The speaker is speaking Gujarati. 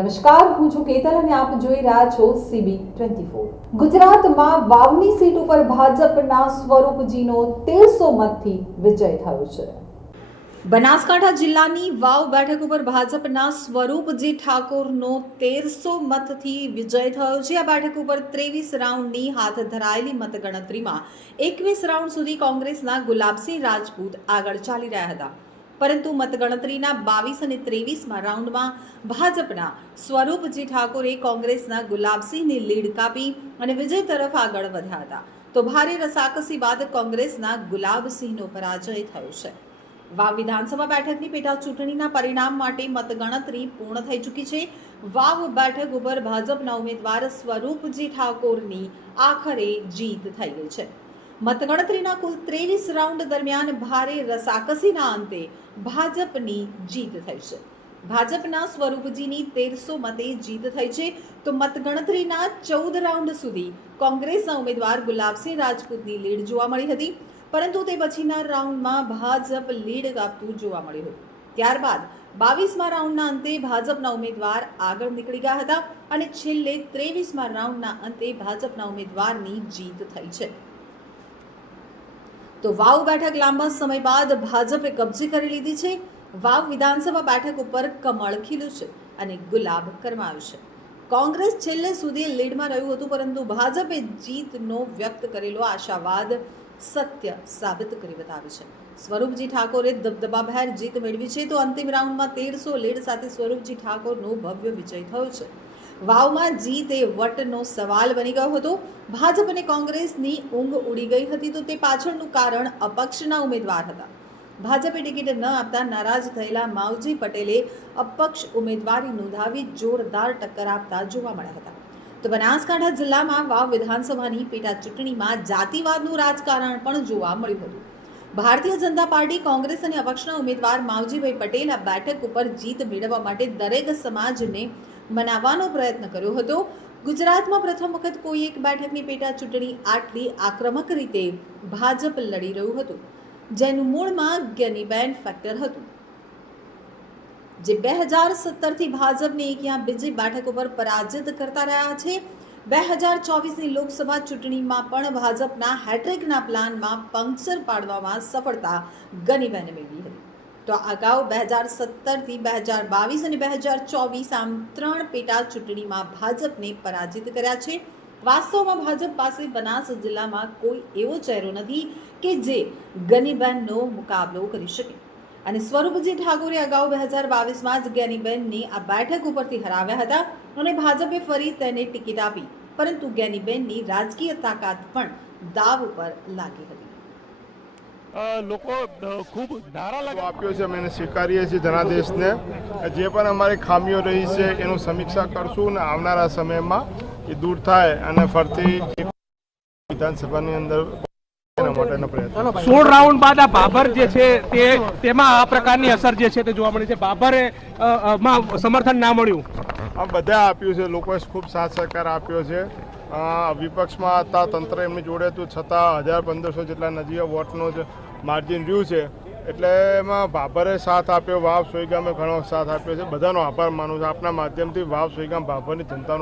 નમસ્કાર હું છું કેતલ અને આપ જોઈ રહ્યા છો સીબી ટ્વેન્ટી ગુજરાતમાં વાવની સીટ ઉપર ભાજપના સ્વરૂપજીનો તેરસો મતથી વિજય થયો છે બનાસકાંઠા જિલ્લાની વાવ બેઠક ઉપર ભાજપના સ્વરૂપજી ઠાકોરનો તેરસો મતથી વિજય થયો છે આ બેઠક ઉપર ત્રેવીસ રાઉન્ડની હાથ ધરાયેલી મતગણતરીમાં એકવીસ રાઉન્ડ સુધી કોંગ્રેસના ગુલાબસિંહ રાજપૂત આગળ ચાલી રહ્યા હતા પરંતુ મતગણતરીના બાવીસ અને ત્રેવીસમાં રાઉન્ડમાં ભાજપના સ્વરૂપજી ઠાકોરે કોંગ્રેસના ગુલાબસિંહની લીડ કાપી અને વિજય તરફ આગળ વધ્યા હતા તો ભારે રસાકસી બાદ કોંગ્રેસના ગુલાબસિંહનો પરાજય થયો છે વાવ વિધાનસભા બેઠકની પેટા ચૂંટણીના પરિણામ માટે મતગણતરી પૂર્ણ થઈ ચૂકી છે વાવ બેઠક ઉપર ભાજપના ઉમેદવાર સ્વરૂપજી ઠાકોરની આખરે જીત થઈ ગઈ છે મતગણતરીના કુલ ત્રેવીસ રાઉન્ડ દરમિયાન ભારે રસાકસીના અંતે ભાજપની જીત થઈ છે ભાજપના સ્વરૂપજીની તેરસો મતે જીત થઈ છે તો મતગણતરીના ચૌદ રાઉન્ડ સુધી કોંગ્રેસના ઉમેદવાર ગુલાબસિંહ રાજપૂતની લીડ જોવા મળી હતી પરંતુ તે પછીના રાઉન્ડમાં ભાજપ લીડ આપતું જોવા મળ્યું હતું ત્યારબાદ બાવીસમા રાઉન્ડના અંતે ભાજપના ઉમેદવાર આગળ નીકળી ગયા હતા અને છેલ્લે ત્રેવીસમા રાઉન્ડના અંતે ભાજપના ઉમેદવારની જીત થઈ છે તો વાવ બેઠક લાંબા સમય બાદ ભાજપે કબજે કરી લીધી છે વાવ વિધાનસભા બેઠક ઉપર કમળ ખીલ્યું છે અને ગુલાબ કરમાયું છે કોંગ્રેસ છેલ્લે સુધી લીડમાં રહ્યું હતું પરંતુ ભાજપે જીતનો વ્યક્ત કરેલો આશાવાદ સત્ય સાબિત કરી બતાવે છે સ્વરૂપજી ઠાકોરે દબદબા દબદબાભેર જીત મેળવી છે તો અંતિમ રાઉન્ડમાં તેરસો લીડ સાથે સ્વરૂપજી ઠાકોરનો ભવ્ય વિજય થયો છે વાવમાં જીત એ વટનો સવાલ બની ગયો હતો ભાજપ અને કોંગ્રેસની ઊંઘ ઉડી ગઈ હતી તો તે પાછળનું કારણ અપક્ષના ઉમેદવાર હતા ભાજપે ટિકિટ ન આપતા નારાજ થયેલા માવજી પટેલે અપક્ષ ઉમેદવારી નોંધાવી જોરદાર ટક્કર આપતા જોવા મળ્યા હતા તો બનાસકાંઠા જિલ્લામાં વાવ વિધાનસભાની પેટા ચૂંટણીમાં જાતિવાદનું રાજકારણ પણ જોવા મળ્યું હતું ભારતીય જનતા પાર્ટી કોંગ્રેસ અને અપક્ષના ઉમેદવાર માવજીભાઈ પટેલ આ બેઠક ઉપર જીત મેળવવા માટે દરેક સમાજને બનાવવાનો પ્રયત્ન કર્યો હતો ગુજરાતમાં પ્રથમ વખત કોઈ એક બેઠકની પેટા ચૂંટણી આટલી આક્રમક રીતે ભાજપ લડી રહ્યું હતું જેનું મૂળમાં ગનીબેન ફેક્ટર હતું જે બે હજાર સત્તરથી ભાજપને એક બીજી બેઠક ઉપર પરાજિત કરતા રહ્યા છે બે હજાર ચોવીસની લોકસભા ચૂંટણીમાં પણ ભાજપના હેટ્રિકના પ્લાનમાં પંક્ચર પાડવામાં સફળતા ગનીબેને મેળવી હતી તો અગાઉ બે હજાર સત્તરથી બે હજાર બાવીસ અને બે હજાર ચોવીસ આમ ત્રણ પેટા ચૂંટણીમાં ભાજપને પરાજિત કર્યા છે વાસ્તવમાં ભાજપ પાસે બનાસ જિલ્લામાં કોઈ એવો ચહેરો નથી કે જે ગનીબેનનો મુકાબલો કરી શકે અને સ્વરૂપજી ઠાકોરે અગાઉ બે હજાર બાવીસમાં જ ગેનીબેનને આ બેઠક ઉપરથી હરાવ્યા હતા અને ભાજપે ફરી તેને ટિકિટ આપી પરંતુ ગેનીબેનની રાજકીય તાકાત પણ દાવ ઉપર લાગી હતી લોકો ખૂબ નારા લગાવ આપ્યો છે અમે સ્વીકારીએ છીએ જનાદેશને જે પણ અમારી ખામીઓ રહી છે એનું સમીક્ષા કરશું અને આવનારા સમયમાં એ દૂર થાય અને ફરતી વિધાનસભાની અંદર સોળ રાઉન્ડ બાદ આ બાબર જે છે તે તેમાં આ પ્રકારની અસર જે છે તે જોવા મળે છે બાબરે સમર્થન ના મળ્યું આ બધા આપ્યું છે લોકોએ ખૂબ સાથ સહકાર આપ્યો છે વિપક્ષમાં હતા તંત્ર એમની જોડે હતું છતાં હજાર પંદરસો જેટલા નજીવા વોટનો જ માર્જિન રહ્યું છે એટલે એમાં ભાભરે સાથ આપ્યો વાવ સોયગામે ઘણો સાથ આપ્યો છે બધાનો આભાર માનું છું આપના માધ્યમથી વાવ સોયગામ ભાભરની જનતાનો